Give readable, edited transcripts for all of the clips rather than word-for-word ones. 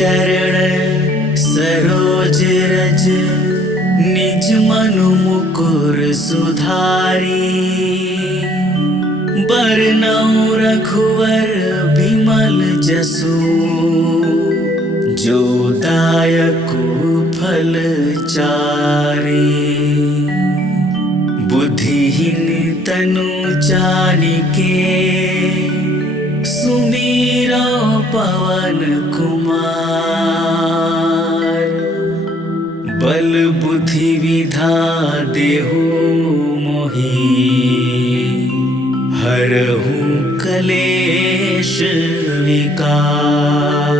चरण सरोज रज निज मनु मुकुर सुधारी। बरनउँ रघुवर बिमल जसु जो दायकु फल चारि। बुद्धिहीन तनु जानिके सुमीरा पवन कुमार। बल बुद्धि विधा देहु मोहि हरहु कलेश विकार।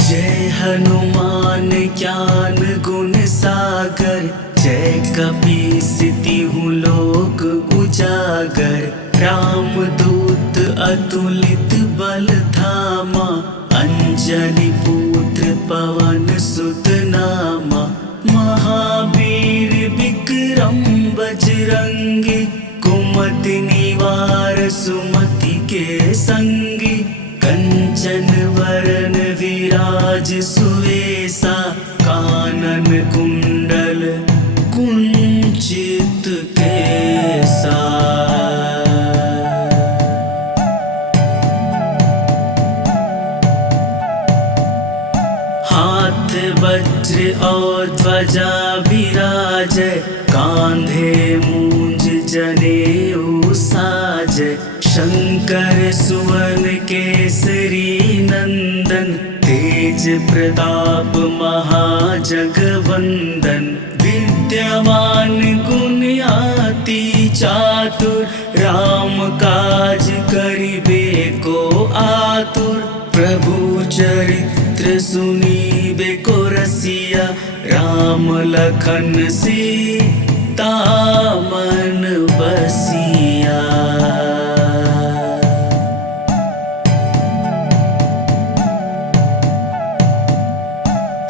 जय हनुमान ज्ञान गुण सागर। जय कपीसतिहु लोक उजागर। रामदूत अतुलित बल धामा। अंजनी पुत्र पवन सुत नामा। महावीर विक्रम बजरंगी। कुमति निवार सुमति के संगी। कंचन वरन विराज सुवेसा। कानन कुंडल कुंचित केसा। हाथ वज्र और ध्वजा विराजै। कांधे मूंज जनेऊ साजै। शंकर सुवन केसरी नंदन। तेज प्रताप महाजगवंदन। विद्यावान गुणियाति चातुर। राम काज करिबे को आतुर। प्रभु चरित्र सुनिबे को रसिया। राम लखन सीता मन बसिया।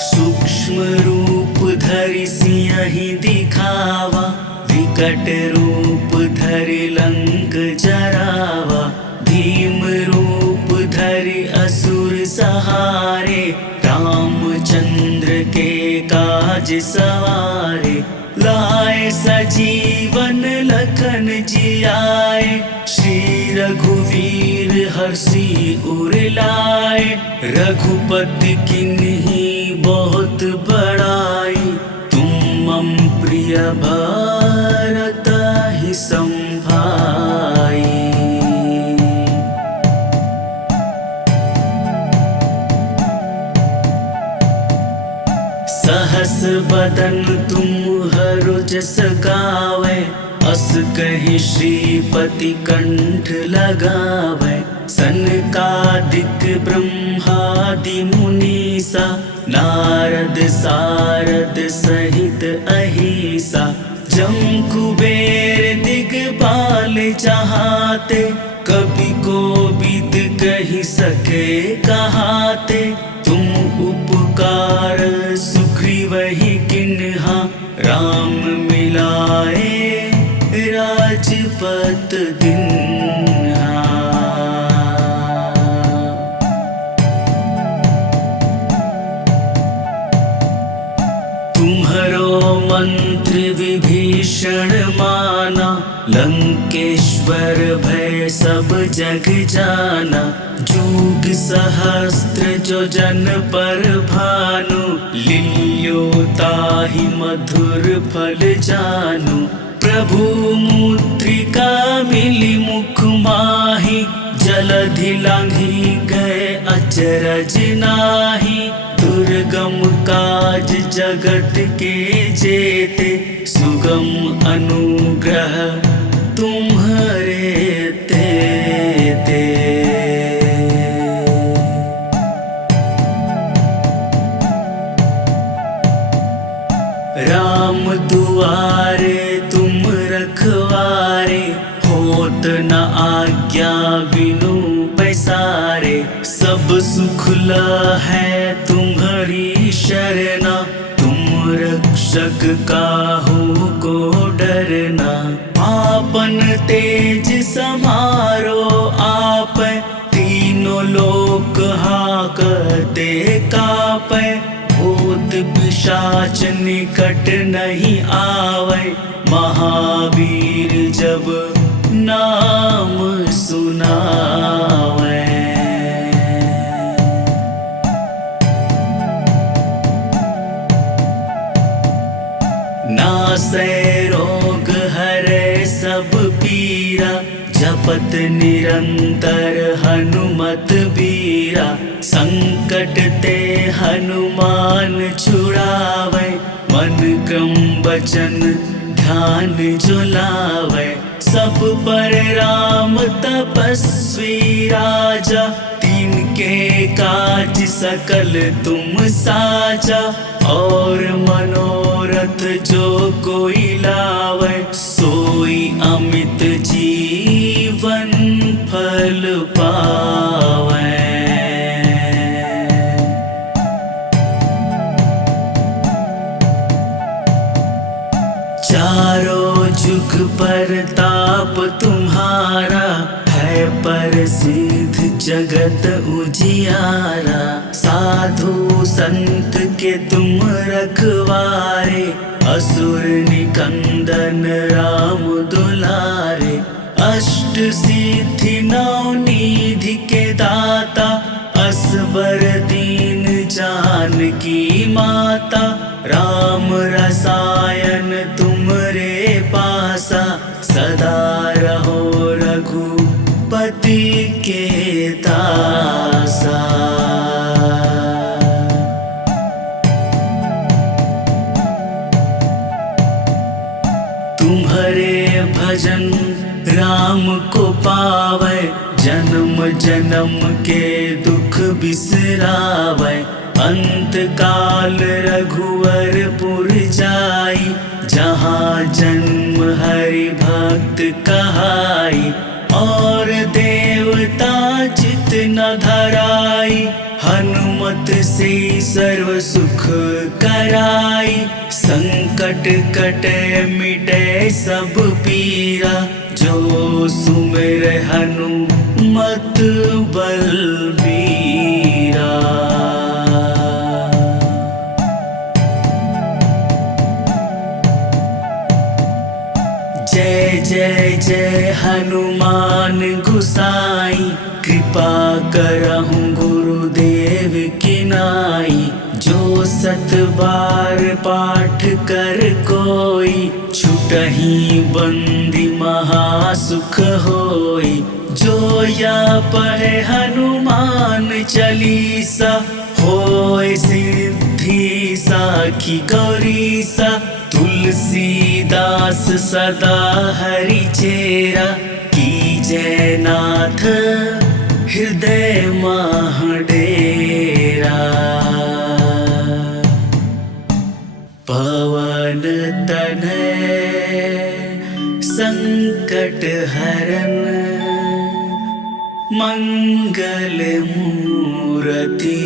सूक्ष्म रूप धरि सियहि दिखावा। विकट रूप धरि लंक जरावा। भीम रूप धरि असुर सहारे। रामचंद्र के काज सवारे। लाए सजीवन लखन जियाए। श्री रघुवीर हर्षि उर लाए। रघुपति किन्ही बहुत बड़ाई। तुम मम प्रिय भरत ही संभाई। सहस बदन तुम हरु जस गावै। अस कहि श्रीपति कंठ लगावै। सनकादिक ब्रह्मादि मुनीसा। नारद सारद सहित अहिसा। जम कुबेर दिगपाल जहाते। कवि कोविद कहि सके कहाते। तुम उपकार सुग्रीवहि किन्हा। राम मिलाए राजपत दिन्हा। तुम्हरो मंत्र विभीषण माना। लंकेश्वर भय सब जग जाना। जुग सहस्त्र जो जन पर भानु। लील्यो ताहि मधुर फल जानु। प्रभु मुद्रिका मिली मुख माहि। जलधि लांघि गए अचरज नाहि। दुर्गम काज जगत के जेते। सुगम अनुग्रह तुम्हारे तेते। राम दुआरे तुम रखवारे। होत न आज्ञा बिनु पैसारे। सब सुख है तुम्हारी शरणा। तुम रक्षक काहू को डरना। आपन तेज समारो आप, तीनों लोक हाकते कापै। भूत पिशाच निकट नहीं आवे, महावीर जब नाम सुनावे। नासै रोग हरै सब पीरा, जपत निरंतर हनुमत बीरा। संकट ते हनुमान छुड़ावे, मन क्रम वचन ध्यान जो लावे। सब पर राम तपस्वी राजा, तिनके काज सकल तुम साजा। और मनोरथ जो कोई लावे, सोई अमित जीवन फल पावे। चारों जुग परताप तुम्हारा, है प्रसिद्ध जगत उजियारा। साधु संत के तुम रखवारे, असुर निकंदन राम दुलारे। अष्ट सिद्धि नौ निधि के दाता, असबर दीन जानकी माता। राम रसायन तुमरे पासा, सदा रहो रघुपति के दासा। तुम्हारे भजन राम को पावे, जन्म जन्म के दुख बिसरावे। अंत काल रघुवरपुर जाई, जहाँ जन्म हरि भक्त कहाई। और देवता चित न धराई, हनुमत से सर्व सुख कराई। संकट कटे मिटे सब पीरा, जो सुमिर हनुमत बलबीरा। जय जय जय हनुमान गुसाई, कृपा करहु गुरुदेव की नाई। जो सत बार पाठ कर कोई, छुटहि बंदी महासुख होई। जो या पढ़े हनुमान चालीसा, होय सिद्धि साखी गौरीसा। तुलसीदास सदा हरि चेरा, कीजय नाथ हृदय माह डेरा। पवन तनय संकट हरन, मंगल मूरति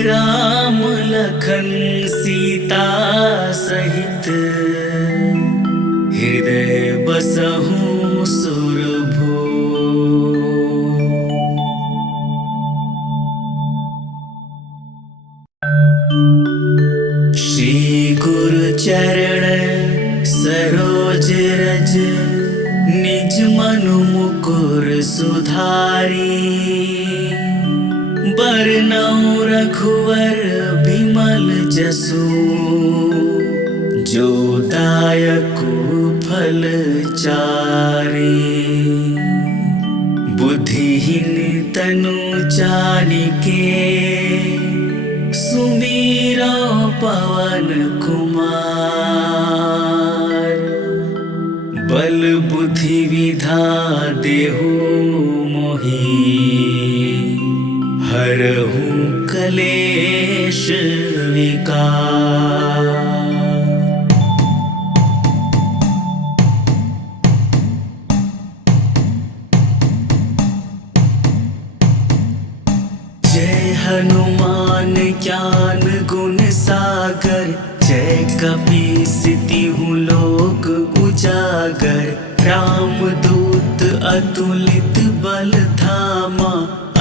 राम लखन सीता सहित, हृदय बसहु सुरभू। श्री गुरु चरण सरोज रज, निज मनु मुकुर सुधारी। बरनउँ रघुवर बिमल जसु, जो दायकु फल चारि। बुद्धिहीन तनु जानिके, सुमीरा पवन कुमार। बल बुद्धि विधा देहु मोहि, हरहु कलेश विकार। जय हनुमान ज्ञान ज्ञान गुण सागर, जय कपीसिति हूँ लोक उजागर। रामदूत अतुलित बल धामा,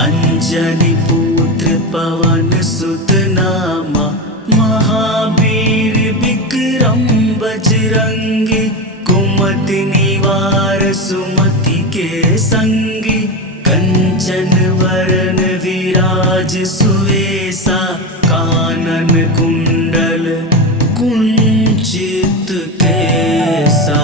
अंजनी पुत्र पवन सुत नामा। महावीर विक्रम बजरंगी, कुमति निवार सुमति के संगी। कंचन वरन विराज सुवेसा, कानन कुंडल कुंचित केसा।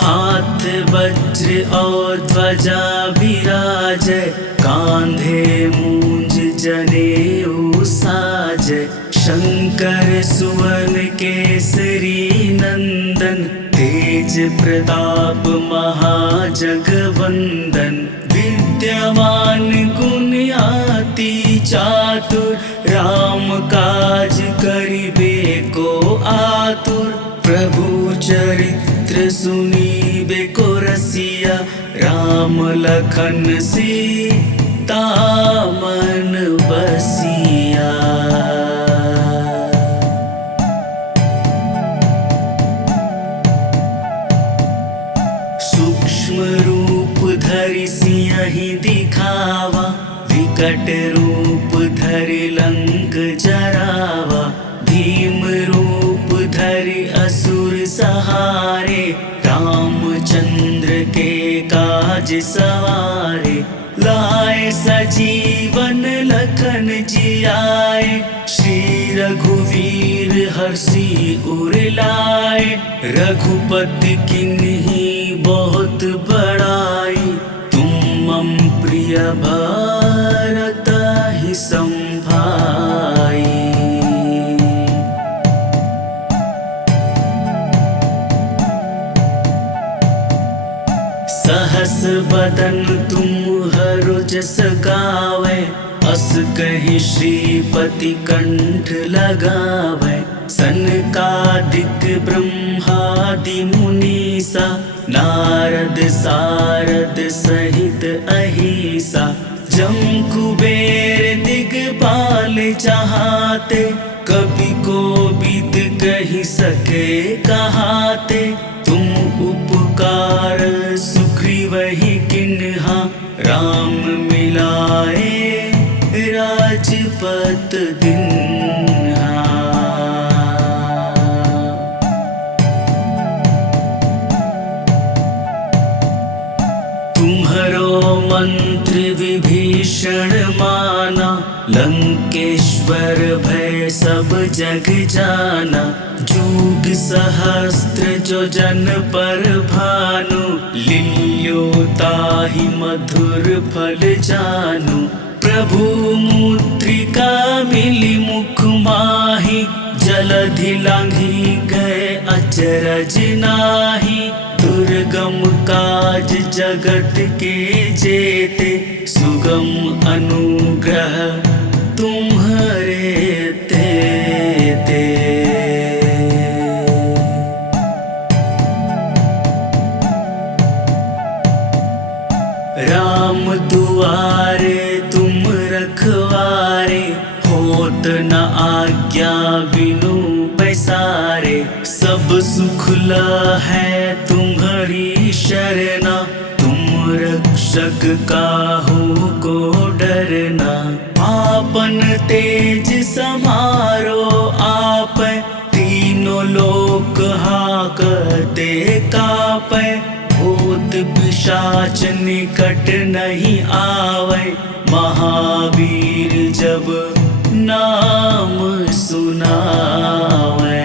हाथ वज्र और ध्वजा विराजै, कांधे मूंज जनेऊ साजै। शंकर सुवन केसरी नंदन, तेज प्रताप महाजगवंदन। विद्यावान गुणियाति चातुर, राम काज करिबे को आतुर। प्रभु चरित्र सुनीबे को रसिया, राम लखन सीता मन बसिया। सूक्ष्म रूप धरि सिंहि दिखावा, विकट रूप धरि लंक जरावा। भीम रूप धरि असुर सहारे, रामचंद्र के काज सवारे। लाए सजीवन लखन जियाए, श्री रघुवीर हर्षि उर लाए। रघुपति किन्हीं बहुत बड़ाई, तुम मम प्रिय भरत ही संभाई। सहस बदन तुम हरु जस गावै, अस कहि श्रीपति कंठ लगावै। सनकादिक ब्रह्मादि मुनीसा, नारद सारद सहित अहिसा। जम कुबेर दिगपाल जहाते, कवि कोविद कहि सके कहाते। तुम उपकार सुग्रीवहि किन्हा, राम मिलाए राजपत दिन्हा। तुम्हरो मंत्र विभीषण माना, लंकेश्वर भय सब जग जाना। जुग सहस्त्र जो जन पर भानु, लील्यो ताहि मधुर फल जानु। प्रभु मुद्रिका मिली मुख माहि, जलधि लांघि गए अचरज नाहि। दुर्गम काज जगत के जेते, सुगम अनुग्रह तुम्हारे तेते। राम दुआरे तुम रखवारे, होत न आज्ञा बिनु पैसारे। सब सुख है तुम्हारी शरणा, तुम रक्षक काहू को डरना। आपन तेज समारो आपै, तीनों लोक हाकते कापै। भूत पिशाच निकट नहीं आवे, महावीर जब नाम सुनावे।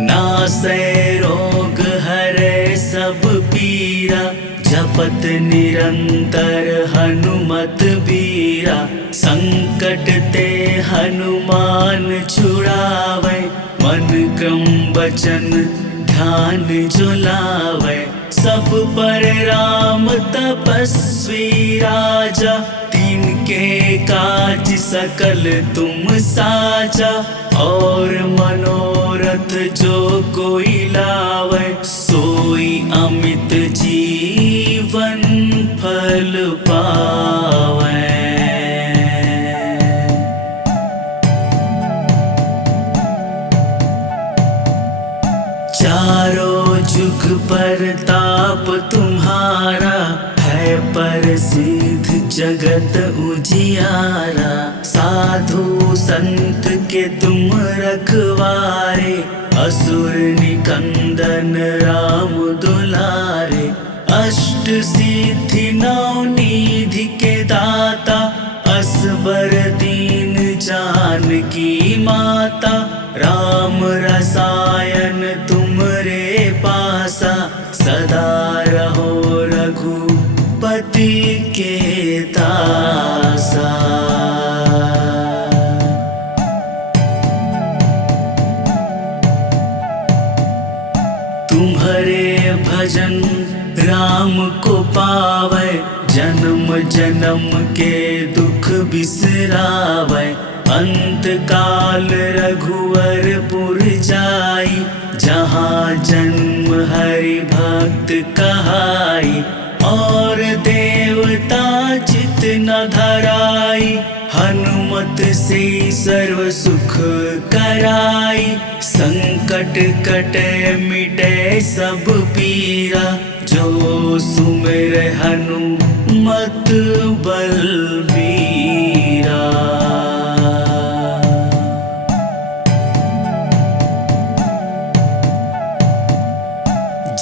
नासै रोग हरै सब पीरा, जपत निरंतर हनुमत बीरा। संकट ते हनुमान छुड़ावे, मन क्रम वचन ध्यान जो लावे। सब पर राम तपस्वी राजा, तिनके काज सकल तुम साजा। और मनोरथ जो कोई लावे, सोई अमित जीवन फल पावे। चारों जुग परताप तुम्हारा, है प्रसिद्ध जगत उजियारा। साधु संत के तुम रखवारे, असुर निकंदन राम दुलारे। अष्ट सिद्धि नौ निधि के दाता, असबर दीन जानकी माता। राम रसायन तुमरे पासा, सदा रहो रघुपति के दासा। तुम्हारे भजन राम को पावे, जन्म जन्म के दुख बिसरावे। अंत काल रघुवरपुर जाई, जहाँ जन्म हरि भक्त कहाई। और देवता चित न धराई, हनुमत से सर्व सुख कराई। संकट कटे मिटे सब पीरा, जो सुमिर हनुमत बलबीरा।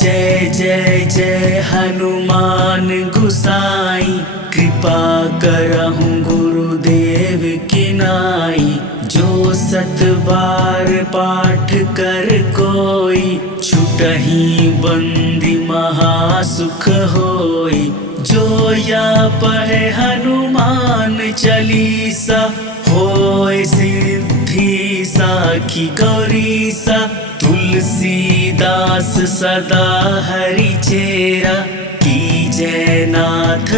जय जय जय हनुमान गुसाई, कृपा करहु गुरुदेव की नाई। जो सत बार पाठ कर कोई, छुटहि बंदी महासुख होई। जो या पढ़े हनुमान चालीसा, होय सिद्धि साखी गौरीसा। तुलसीदास सदा हरि चेरा, कीजय नाथ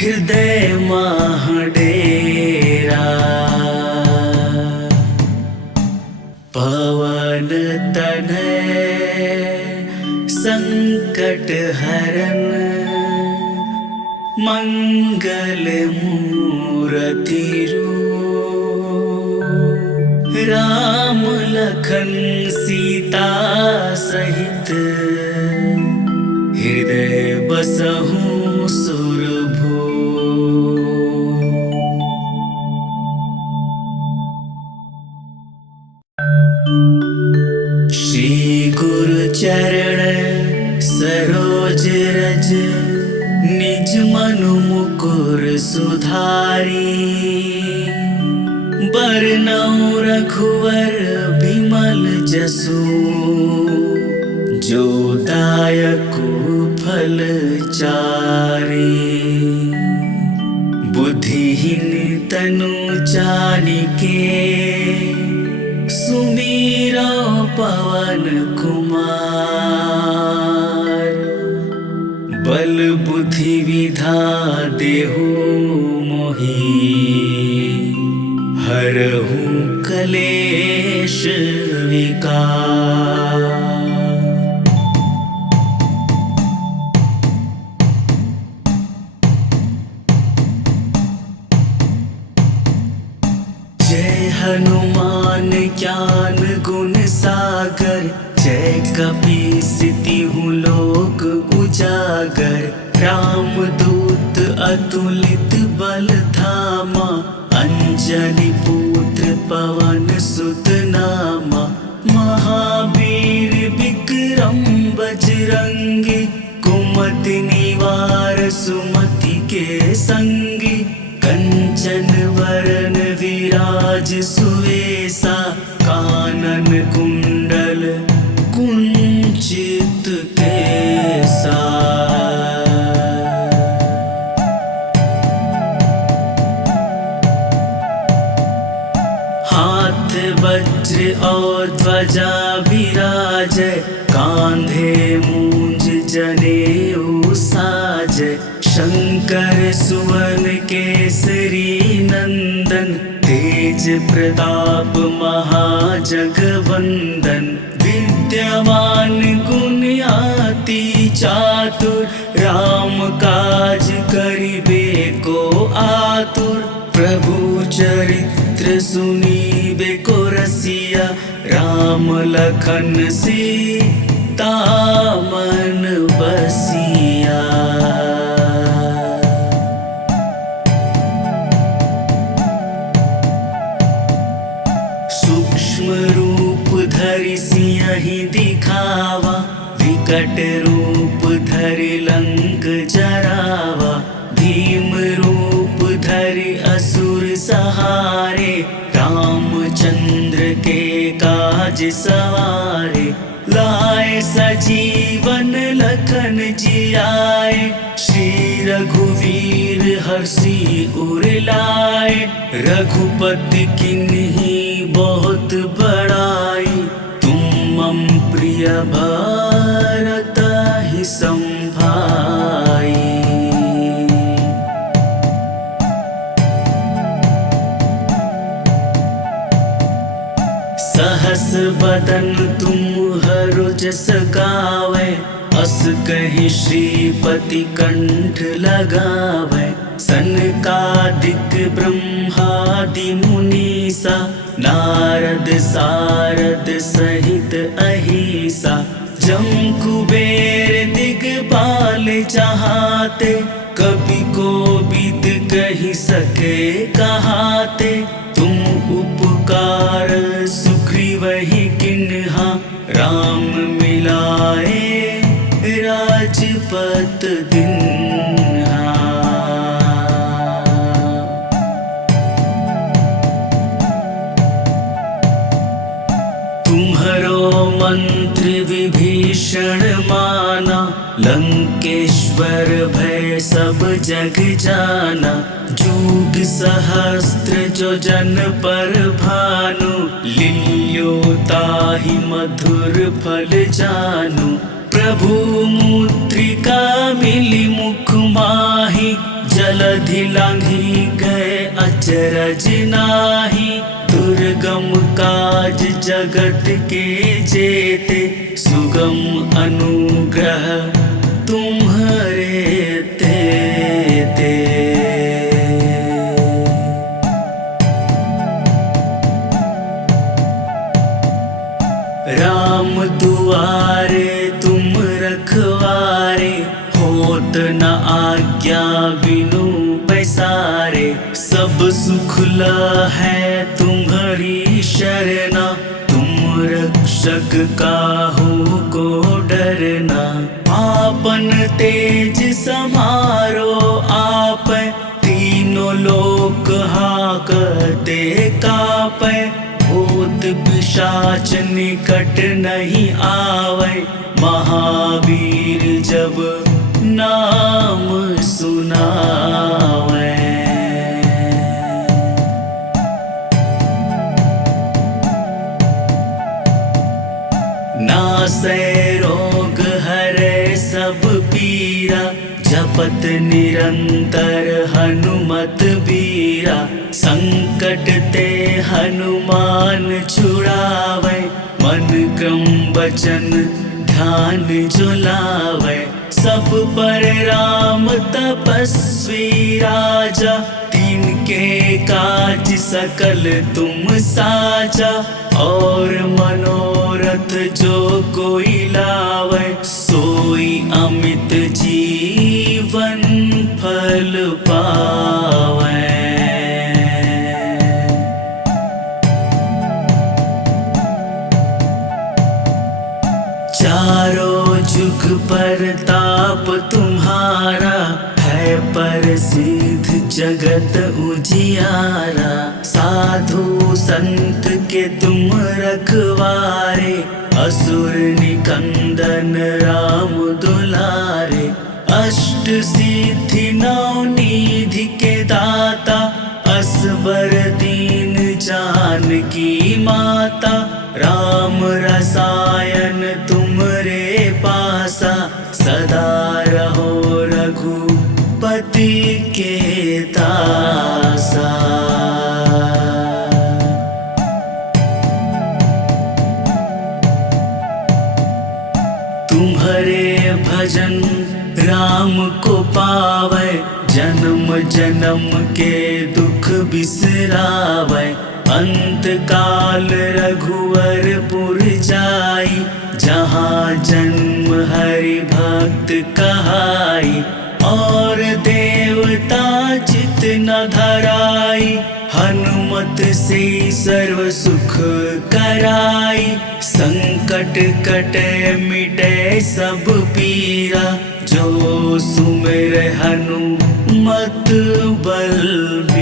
हृदय माह डेरा। पवन तनय संकट हरन, मंगल मूरति रूप। राम लखन सीता सहित, हृदय बसहु सुरभूप। श्री गुरु चरण सरोज रज, निज मनु मुकुर सुधारी। बरनउँ रघुवर बिमल जसु, जो दायकु फल चारि। बुद्धिहीन तनु जानिके, सुमीरा पवन कुमार। बल बुद्धि विधा देहु मोहि, हरहु कलेश विकार। जय हनुमान ज्ञान गुण सागर, जय कपीसतिहु लोक उजागर। रामदूत अतुलित बल धामा, अंजनी पुत्र पवन सुत नामा। महावीर विक्रम बजरंगी, कुमति निवार सुमति के संगी। कंचन वरन विराज सुवेसा, कानन कुंडल कुंचित केसा। हाथ वज्र और ध्वजा विराजय, कांधे मूंज जनेऊ साजय। शंकर सुवन केसरी नंदन, तेज तेज प्रताप महाजगवंदन, विद्यमान गुणियाति चातुर, राम काज करिबे को आतुर। प्रभु चरित्र सुनिबे को रसिया, राम लखन सीता मन बसिया। सूक्ष्म रूप धरि सिंहि दिखावा, विकट रूप धरि लंक जरावा। भीम रूप धरि असुर सहारे, रामचंद्र के काज सवारे। लाए सजीवन लखन जियाए, श्री रघुवीर हर्षि उर लाए। रघुपति किन्ही बहुत बड़ाई, तुम मम प्रिय भरत ही संभाई। सहस बदन तुम हरो जस गावे, अस कहि श्रीपति कंठ लगावे। सनकादिक ब्रह्मादि मुनीसा, नारद सारद सहित अहिसा। जम कुबेर दिगपाल चाहते, कवि कोविद कहि सके कहाते। तुम उपकार सुग्रीवहि किन्हा, राम मिलाए राजपत दिन्हा। तुम्हरो मंत्र विभीषण माना, लंकेश्वर भय सब जग जाना। जुग सहस्त्र जो जन पर भानु, लील्यो ताहि मधुर फल जानु। प्रभु मुद्रिका मिली मुख माहि, जलधि लांघि गए अचरज नाहि। दुर्गम काज जगत के जेते, सुगम अनुग्रह तुम्हारे तेते। राम दुआरे तुम रखवारे, होत न आज्ञा बिनु पैसारे। सब सुख है तुम्हारी शरणा, तुम रक्षक काहू को डरना। आपन तेज समारो आपै, तीनों लोक हाकते कापै। भूत पिशाच निकट नहीं आवे, महावीर जब नाम सुनावे। नासै रोग हरै सब पीरा, जपत निरंतर हनुमत बीरा। संकट ते हनुमान छुड़ावे, मन क्रम वचन ध्यान जो लावे। सब पर राम तपस्वी राजा, तिनके काज सकल तुम साजा। और मनोरथ जो कोई लावे, सोई अमित जीवन फल पावे। चारों जुग पर ताप तुम्हारा, है प्रसिद्ध जगत उजियारा। साधु संत के तुम रखवारे, असुर निकंदन राम दुलारे। अष्ट सिद्धि नौ निधि के दाता, असबर दीन जानकी माता। राम रसायन तुमरे पासा, सदा रहो रघुपति के दासा। भजन राम को पावै, जन्म जन्म के दुख बिसरावै। अंत काल रघुवरपुर जाई, जहाँ जन्म हरि भक्त कहाई। और देवता चित न धराई, हनुमत से सर्व सुख कराई। संकट कटे मिटे सब पीरा, जो सुमिर हनुमत बलबीरा।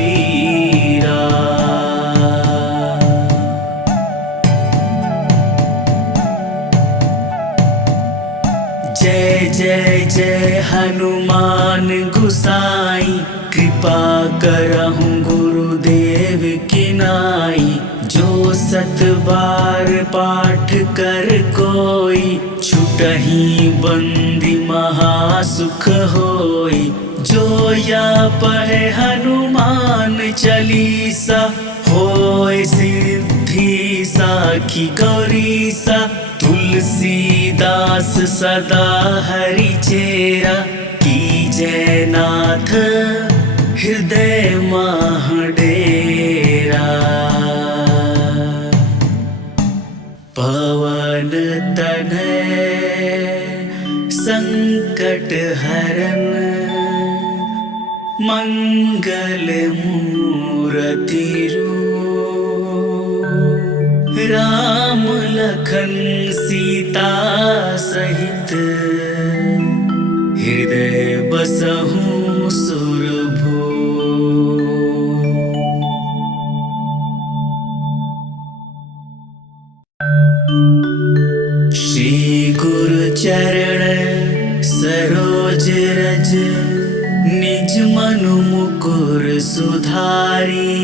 जय जय जय हनुमान गुसाई, कृपा करहु गुरुदेव की नाई। जो सत बार पाठ कर कोई, छुटहि बंदी महासुख होई। जो या पढ़े हनुमान चालीसा, होय सिद्धि साखी गौरीसा। तुलसीदास सदा हरि चेरा, कीजय नाथ हृदय माह डेरा। पवन तनय संकट हरन, मंगल मूरति रूप। राम लखन सीता सहित, हृदय बसहु सुरभूप। श्री गुरु चरण सरोज रज, निज मनु मुकुर सुधारी।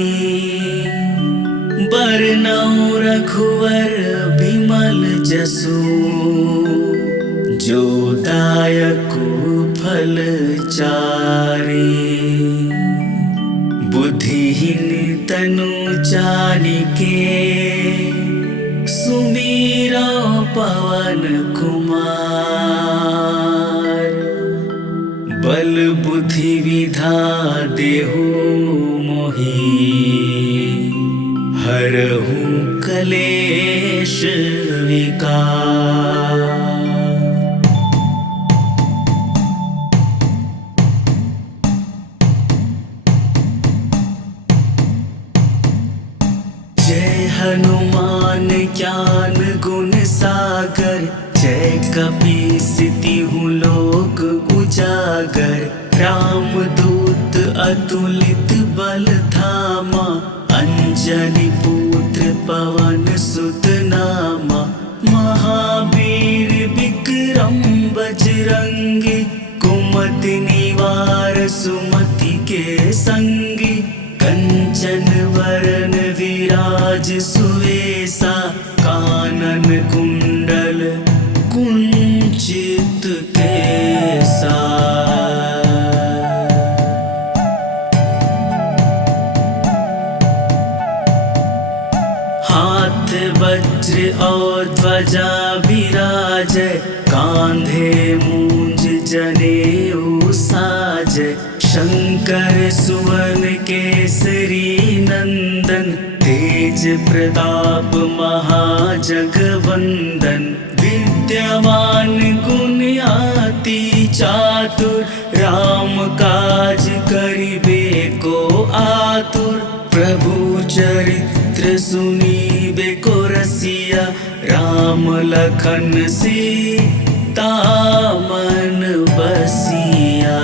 बरनउँ रघुवर बिमल जसु, जो दायकु फल चारि। बुद्धिहीन तनु जानिके, सुमीरा पवन कुमार। बल बुद्धि विधा देहु मोहि, हरहु कलेश विकार। जय हनुमान ज्ञान गुण सागर, जय कपीसतिहु लोक उजागर। रामदूत अतुलित बल धामा, अंजनी पुत्र पवन सुत नामा। महावीर विक्रम बजरंगी, कुमति निवार सुमति के संगी। कंचन वरन विराज सुवेसा, कानन कुंडल कुंचित केसा। हाथ वज्र और ध्वजा विराजै, कांधे मूंज जनेऊ साजै। शंकर सुवन केसरी नंदन, तेज प्रताप महाजगवंदन। विद्यावान गुणियाति चातुर, राम काज करिबे को आतुर। प्रभु चरित्र सुनिबे को रसिया, राम लखन सीता मन बसिया।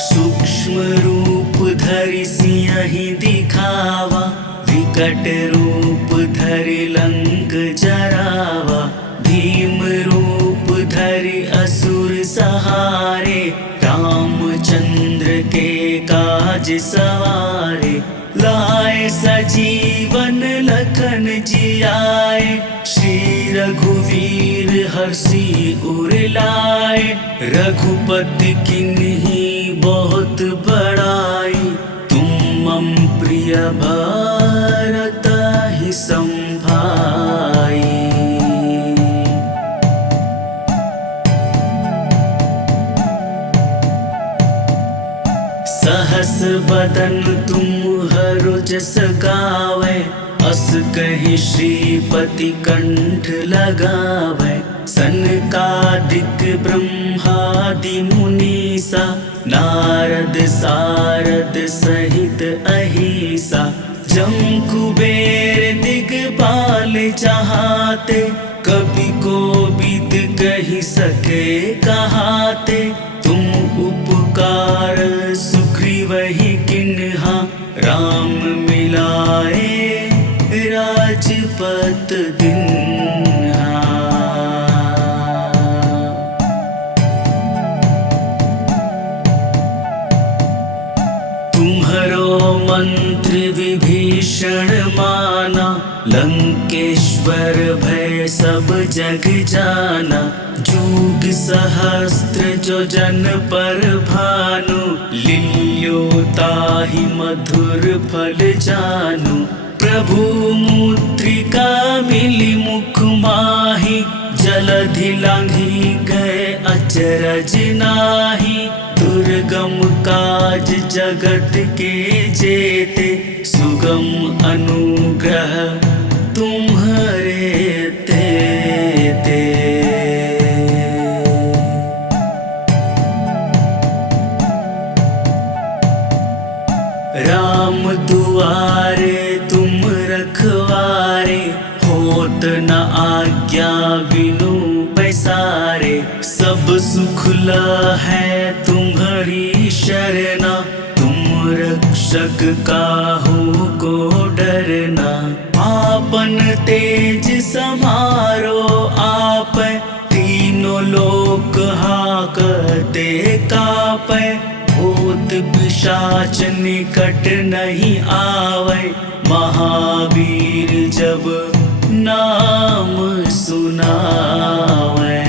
सूक्ष्म रूप धरि सियहि दिखावा, विकट रूप धरि लंक जरावा। भीम रूप धरि असुर सहारे, रामचंद्र के काज सवारे। लाए सजीवन लखन जियाए, श्री रघुवीर हर्षि उर लाए। रघुपति किन्ही बहुत बड़ाई, तुम मम प्रिय भरत संभाई। सहस बदन तुम हरु जस गावे, अस कहि श्रीपति कंठ लगावे। सनकादिक ब्रह्मादि मुनीसा, नारद सारद सहित अहिसा। जम कुबेर दिगपाल चाहते, कवि कोविद कहि सके कहाते। तुम उपकार सुग्रीवहि किन्हा, राम मिलाए राजपत दिन्हा। तुम्हरो मंत्र विभीषण माना, लंकेश्वर भय सब जग जाना। जुग सहस्त्र जो जन पर भानु, लील्यो ताहि मधुर फल जानु। प्रभु मुद्रिका मिली मुख माहि, जलधि लांघि गए अचरज नाही। दुर्गम काज जगत के जेते, सुगम अनुग्रह तुम्हारे तेते। राम दुआरे तुम रखवारे, होत न आज्ञा बिनु पैसारे। सब सुख है तुम्हारी शरणा, तुम रक्षक काहू को डरना। आपन तेज समारो आप, तीनों लोक हाकते कापै। भूत पिशाच निकट नहीं आवे, महावीर जब नाम सुनावे।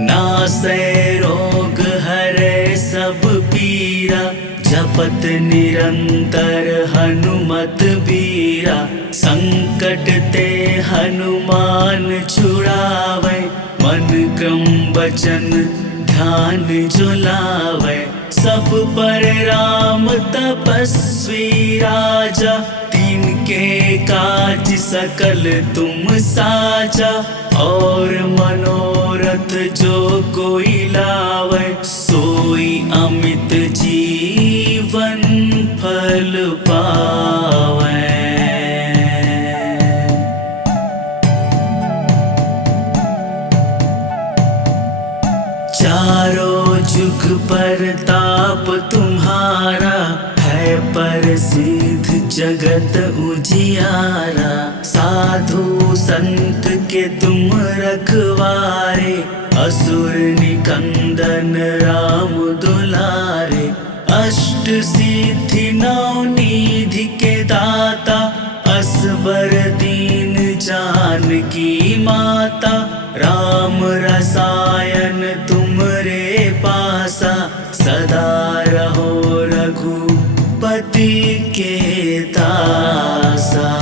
नासै रोग हरै सब पीरा, जपत निरंतर हनुमत बीरा। संकट ते हनुमान छुड़ावे, मन क्रम वचन ध्यान जो लावे। सब पर राम तपस्वी राजा, तिनके काज सकल तुम साजा। और मनोरथ जो कोई लावे, सोई अमित जीवन फल पावे। चारों जुग पर ताप तुम्हारा, है प्रसिद्ध जगत उजियारा। साधु संत के तुम रखवारे, असुर निकंदन राम दुलारे। अष्ट सिद्धि नौ निधि के दाता, असबर दीन जानकी माता। राम रसायन तुमरे पासा, सदा रहो रघुपति के दासा।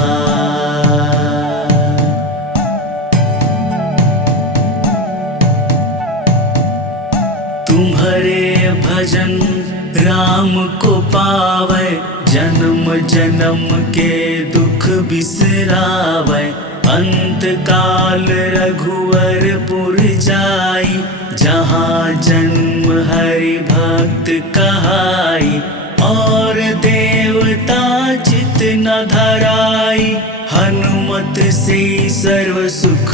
तुम्हारे भजन राम को पावे, जन्म जन्म के दुख बिसरावे। अंत काल रघुवरपुर जाई, जहाँ जन्म हरि भक्त कहाई। और देवता चित न धराई, हनुमत से सर्व सुख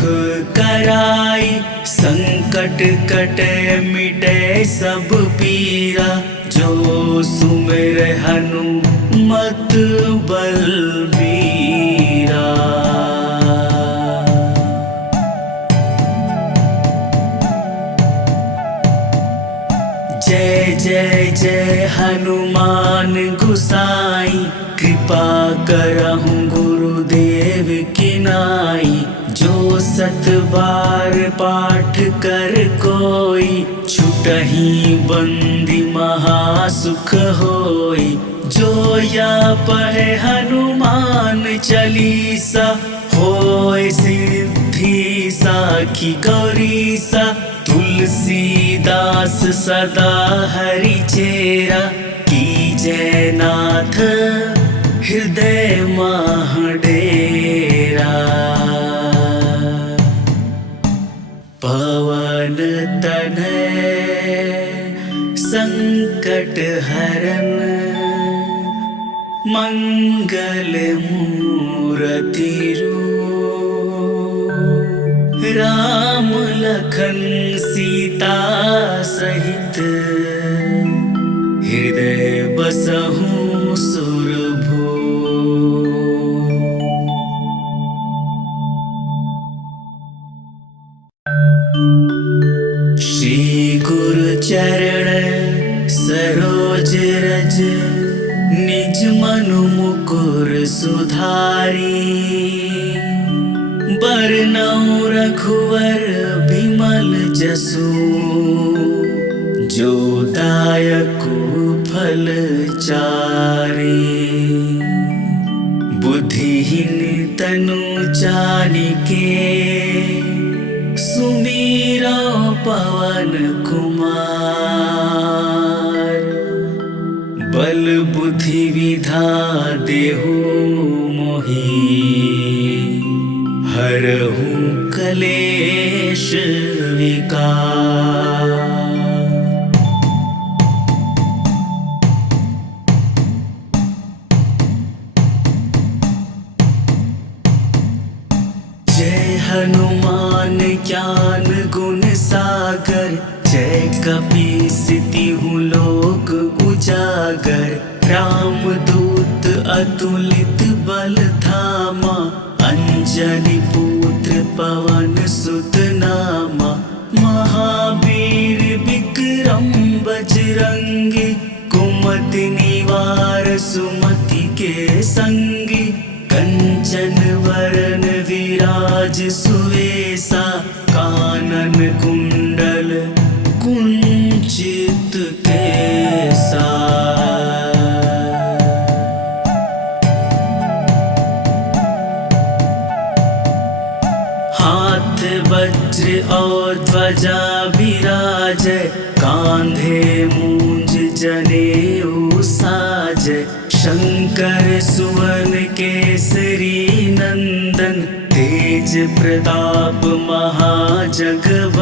कराई। संकट कटे मिटे सब पीरा, जो सुमिर हनुमत बलबीरा। जय जय जय हनुमान गुसाई, कृपा करहु गुरुदेव की नाई। जो 7 बार पाठ कर कोई, छुट छूटहि बंदी महासुख होई। जो या पढ़े हनुमान चालीसा, होय सिद्धि साखी गौरीसा। तुलसीदास सदा हरि चेरा, कीजय नाथ हृदय माह डेरा। पवन तनय संकट हरन, मंगल मूरति रूप। राम लखन सीता सहित, हृदय बसहु सुरभूप। श्री गुरु चरण सरोज रज, निज मनु मुकुर सुधारी। बरनउँ रघुवर बिमल जसु, जो दायकु फल चारि। बुद्धिहीन तनु जानिके, सुमीरा पवन कुमार। बल बुद्धि विधा देहु मोहि, हरहु कलेश विकार। जय हनुमान ज्ञान गुण सागर, जय कपीस तिहु लोक उजागर। रामदूत अतुलित बल धामा, अंजनी पुत्र पवन सुत नामा। महावीर विक्रम बजरंगी, कुमति निवार सुमति के संगी। कंचन वरन विराज सुवेसा, कानन कुंडल कुंचित केसा। हाथ वज्र और ध्वजा विराजै, कांधे मूंज जनेऊ साजै। शंकर सुवन केसरी नंदन, तेज प्रताप महाजगवंदन।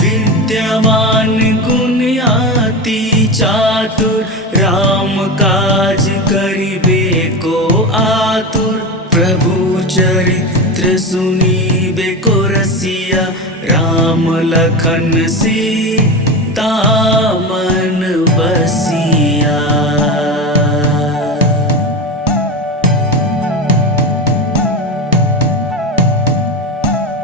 विद्यावान गुणियाति चातुर, राम काज करिबे को आतुर। प्रभु चरित्र सुनिबे को रसिया, राम लखन सीता मन बसिया।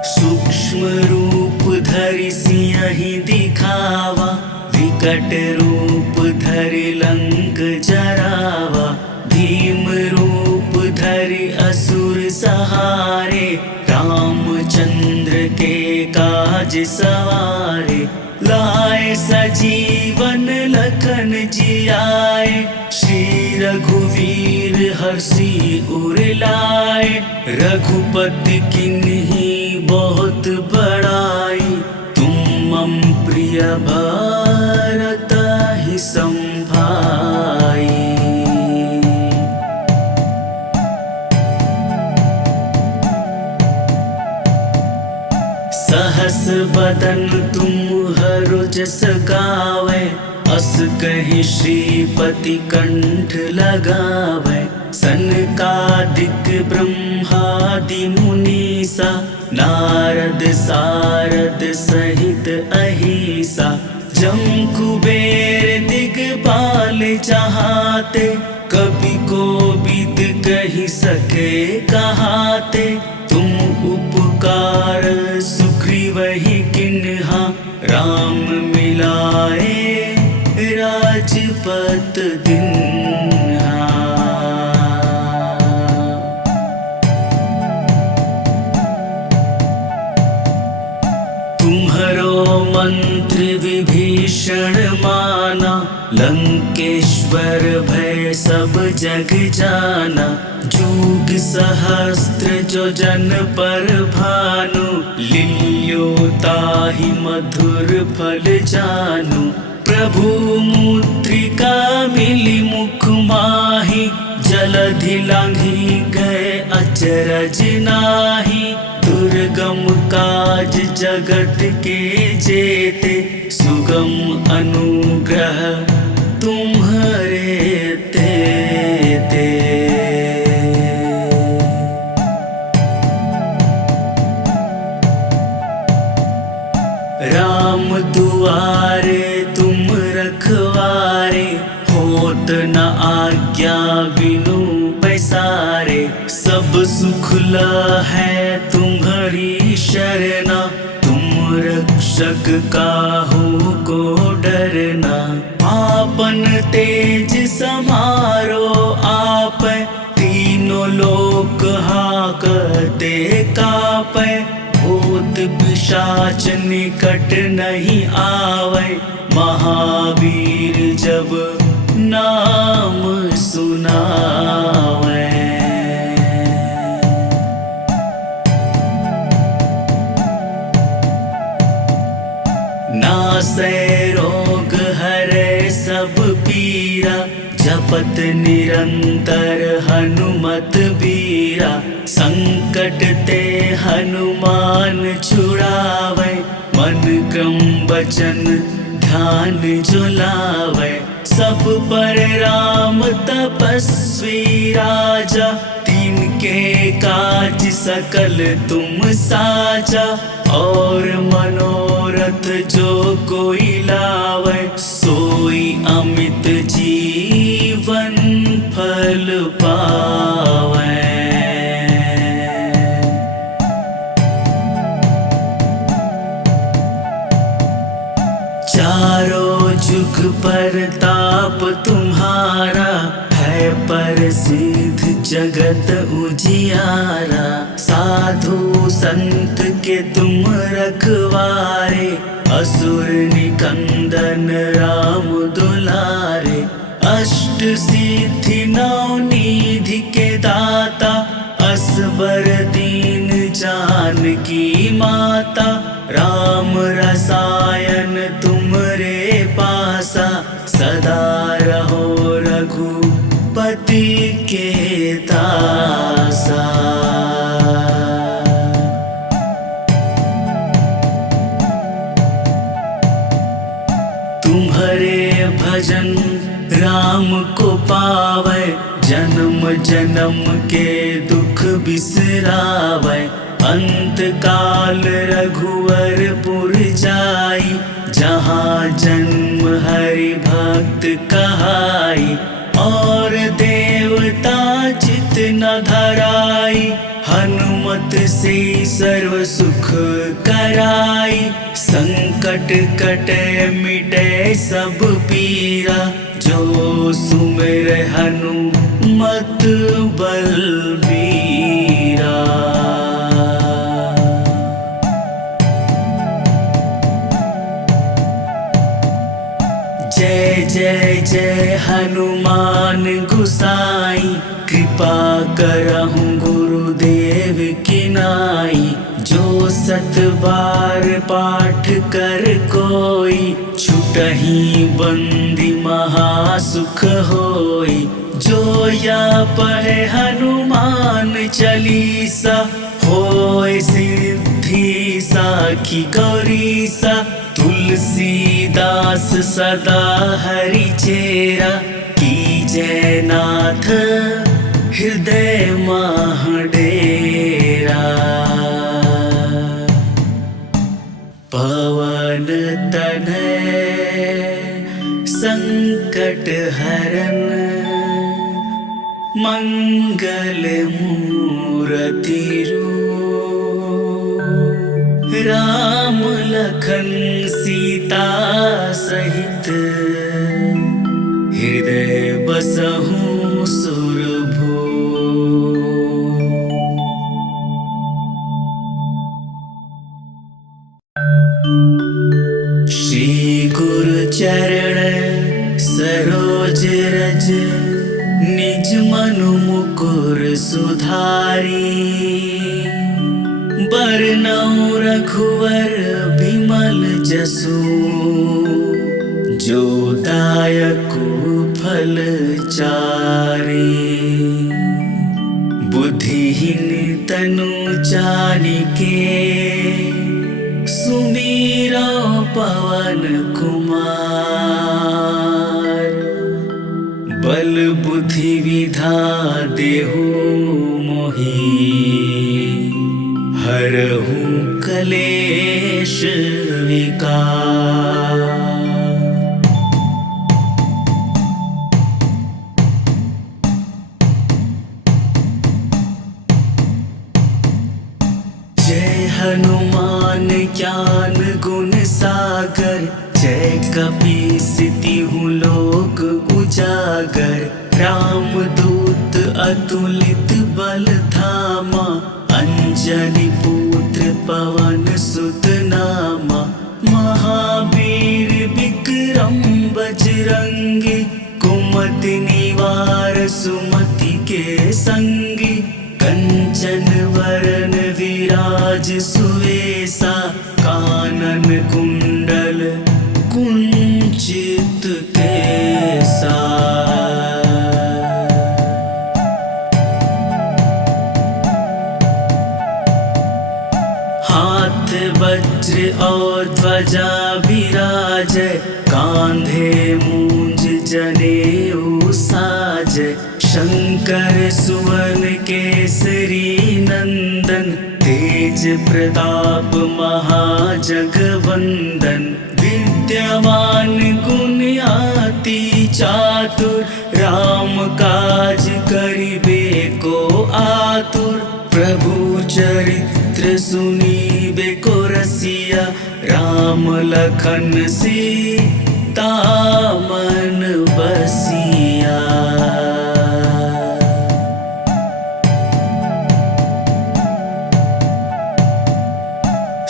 सूक्ष्म रूप धरि सियहि दिखावा, विकट रूप धरि लंक जरावा। भीम रूप धरि असुर सहारे, रामचंद्र के काज सवारे। लाए सजीवन लखन जियाए, श्री रघुवीर हर्षि उर लाए। रघुपति किन्ही बहुत बड़ाई, तुम मम प्रिय भरत ही संभाई। सहस बदन तुम्हरो जस गावै, अस कहि श्रीपति कंठ लगावै। सनकादिक ब्रह्मादि मुनीसा, नारद सारद सहित अहिसा। जम कुबेर दिगपाल चाहते, कवि कोविद कहि सके कहाते। तुम उपकार सुग्रीवहि किन्हा, राम मिलाए राजपत दिन्हा। तुम्हरो मंत्र पुत्र विभीषण माना, लंकेश्वर भय सब जग जाना। जुग सहस्त्र जो जन पर भानु, लील्यो ताहि मधुर फल जानु। प्रभु मुद्रिका मिली मुख माहि, जलधि लांघि गए अचरज नाहि। दुर्गम काज जगत के जेते, सुगम अनुग्रह तुम्हारे तेते। राम दुआरे तुम रखवारे, होत न आज्ञा बिनु पैसारे। सब सुख ल है तुम्हारी शरणा, तुम रक्षक काहू को डरना। आपन तेज समारो आपै, तीनों लोक हाकते कापै। भूत पिशाच निकट नहीं आवे, महावीर जब नाम सुनावे। नासै रोग हरै सब पीरा, जपत निरंतर हनुमत बीरा। संकट ते हनुमान छुड़ावे, मन क्रम वचन ध्यान जुलावे। सब पर राम तपस्वी राजा, तिनके काज सकल तुम साजा। और मनोरथ जो कोई लावे, सोई अमित जीवन फल पावे। चारों जुग पर ताप तुम्हारा, है प्रसिद्ध जगत उजियारा। साधु संत के तुम रखवारे, असुर निकंदन राम दुलारे। अष्ट सिद्धि नौ निधि के दाता, असबर दीन जानकी माता। राम रसायन तुमरे पासा, सदा रहो रघुपति के दासा। तुम्हारे भजन राम को पावे, जन्म जन्म के दुख बिसरावे। अंत काल रघुवर पुर जाई, जहाँ जन्म हरि भक्त कहाई। और देवता चित न धराई, हनुमत से सर्व सुख कराई। संकट कटे मिटे सब पीरा, जो सुमिर हनुमत बलबीरा। जय जय जय हनुमान गुसाई, कृपा करहु गुरुदेव की नाई। जो सत बार पाठ कर कोई, छुटहि बंदी महासुख होई। जो या पढ़े हनुमान चालीसा, होय सिद्धि साखी गौरीसा। तुलसीदास सदा हरि चेरा, कीजय नाथ हृदय माह डेरा। पवन तनय संकट हरन, मंगल मूरति राम लखन सीता सहित, हृदय बसहु सुरभू। श्री सुधारी। बरनउँ रघुवर बिमल जसु, जो दायको फल चारि। बुद्धिहीन तनु जानिके, सुमीरा पवन कुमार। बल बुद्धि विधा देहु मोहि, हरहु कलेश विकार। जय हनुमान ज्ञान गुण सागर, जय कपीसतिहु लोक उजागर। रामदूत अतुलित बल धामा, अंजनी पुत्र पवन सुत नामा। महावीर विक्रम बजरंगी, कुमति निवार सुमति के संगी। कंचन वरन विराज सुवेसा, कानन कुंडल कुंचित केसा। हाथ वज्र और ध्वजा विराजै, कांधे मूंज जनेऊ साजै। शंकर सुवन केसरी नंदन, तेज प्रताप महाजगवंदन। विद्यावान गुणी अति चातुर, राम काज करिबे को आतुर। प्रभु चरित्र सुनिबे को रसिया, राम लखन सीता मन बसिया।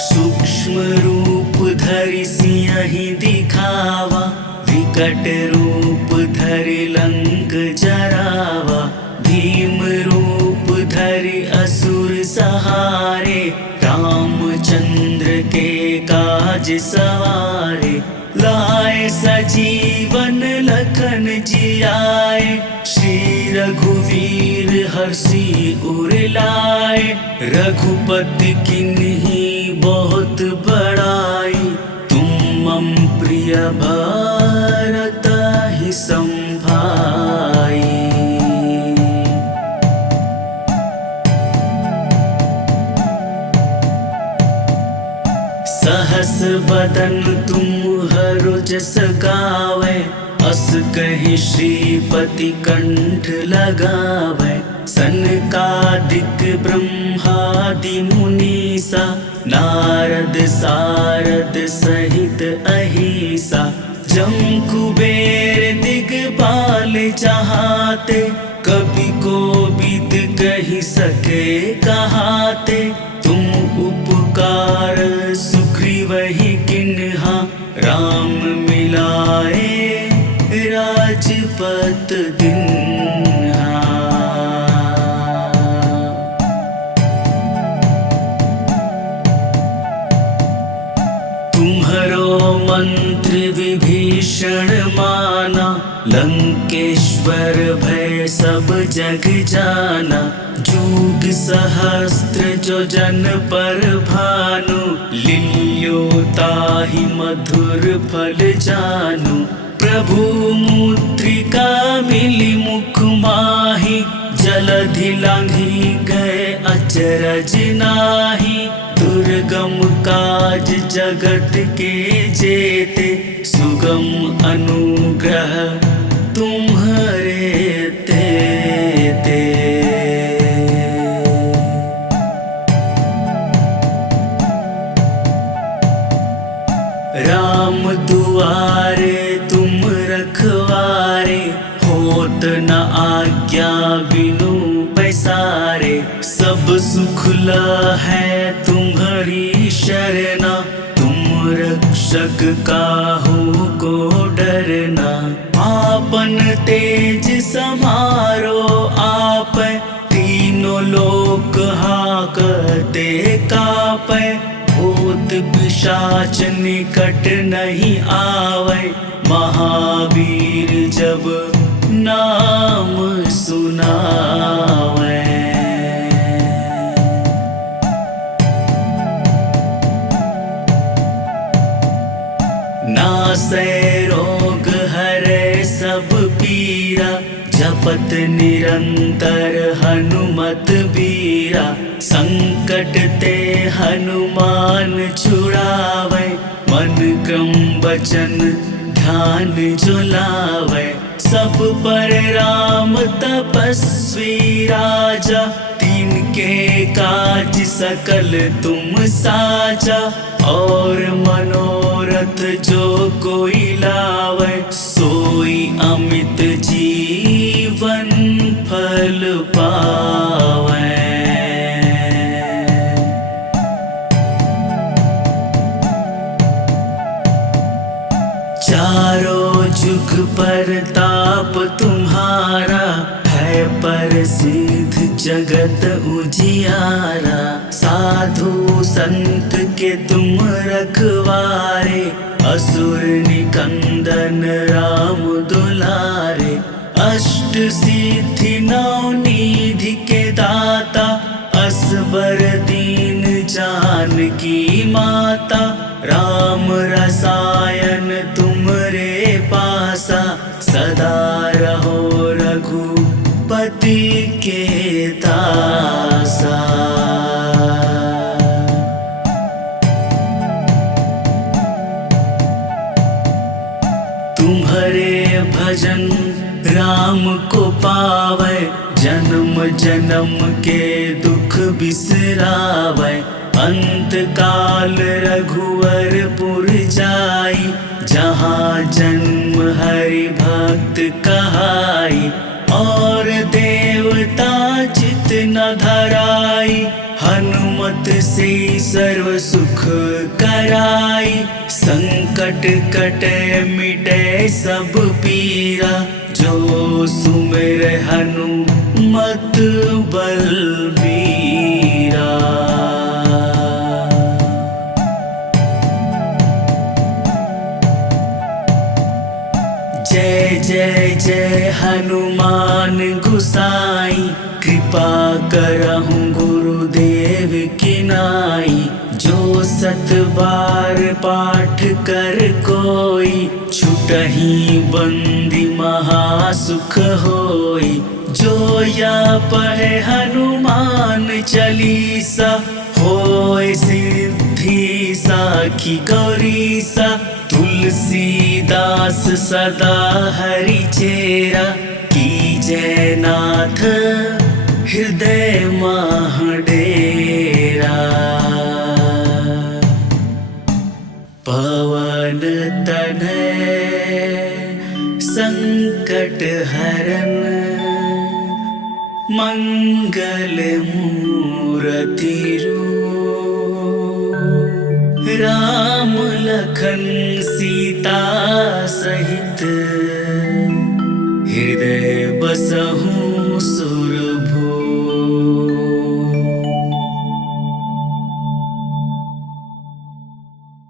सूक्ष्म रूप धरि सियहि दिखावा, विकट रूप धरि लंक जरावा। भीम रूप धरि असुर सहारे, रामचंद्र के काज सवारे। लाए सजीवन लखन जियाए, श्री रघुवीर हर्षि उर लाए। रघुपति किन्ही बहुत बड़ाई, तुम मम प्रिय भरत ही संभाई। सहस बदन तुम हरो जस गावै, अस कहि श्रीपति कंठ लगावै। सनकादिक ब्रह्मादि मुनीसा, नारद सारद सहित अहिसा। जम कुबेर दिगपाल चाहते, कवि कोविद कहि सके कहाते। तुम उपकार सुग्रीवहि किन्हा, राम मिलाए राजपत दिन्हा। तुम्हरो मंत्र विभीषण माना, लंकेश्वर भय सब जग जाना। जुग सहस्त्र जो जन पर भानु, लील्यो ताहि मधुर फल जानु। प्रभु मुद्रिका मिली मुख माहि, जलधि लांघि गए अचरज नाही। दुर्गम काज जगत के जेते, सुगम अनुग्रह तुम्हारे तेते। राम दुआरे तुम रखवारे, होत न आज्ञा बिनु पैसारे। सब सुख है तुम्हारी शरणा, तुम रक्षक काहू को डरना। आपन तेज समारो आप, तीन तीनों लोक हाकते कापै, भूत पिशाच निकट नहीं आवे, महावीर जब नाम सुनावे। नासै रोग हरै सब पीरा, जपत निरंतर हनुमत बीरा। संकट ते हनुमान छुड़ावे, मन क्रम वचन ध्यान जो लावे। सब पर राम तपस्वी राजा, तिनके काज सकल तुम साजा। और मनोरथ जो कोई लावे, सोई अमित जीवन फल पावे। चारों जुग पर ताप तुम्हारा, है प्रसिद्ध जगत उजियारा। साधु संत के तुम रखवारे, असुर निकंदन राम दुलारे। अष्ट सिद्धि नौ निधि के दाता, असबर दीन जानकी माता। राम रसायन तुमरे पासा, सदा रहो रघुपति के दासा। तुम्हारे भजन राम को पावे, जन्म जन्म के दुख बिसरावे। अंत काल रघुवरपुर जाई, जहाँ जन्म हरि भक्त कहाई। और देवता चित न धराई, हनुमत से सर्व सुख कराई। संकट कटे मिटे सब पीरा, जो सुमिर हनुमत बलबीरा। जय जय जय हनुमान गुसाई, कृपा करहु गुरुदेव की नाई। जो सत बार पाठ कर कोई, छुटहि बंदी महासुख होई। जो या पढ़े हनुमान चालीसा, होय सिद्धि साखी गौरीसा। तुलसीदास सदा हरि चेरा, कीजय नाथ हृदय माह डेरा। पवन तनय संकट हरन, मंगल मूरति रूप। राम लखन सीता सहित, हृदय बसहु